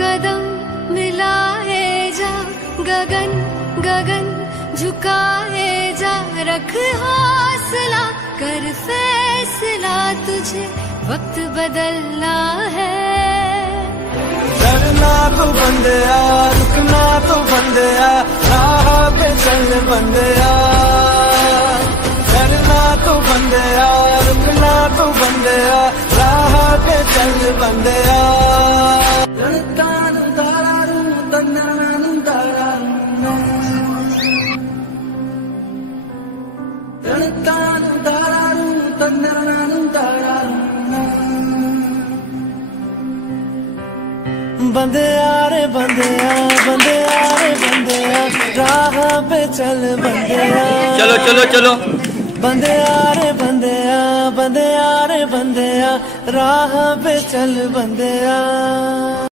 कदम मिलाए जा, गगन गगन झुकाए जा, रख हौसला कर फैसला, तुझे वक्त बदलना है। डरना तो बंदिया, रुकना तो बंदिया, राह पे चल बंदिया। डरना तो बंदिया, रुकना तो बंदिया, राह पे चल बंदिया। बंदिया रे बंदिया, बंदिया रे बंदिया, राह पे चल बंदिया। चलो चलो चलो। बंदिया रे बंदिया, बंदिया रे बंदिया, राह पे चल बंदिया।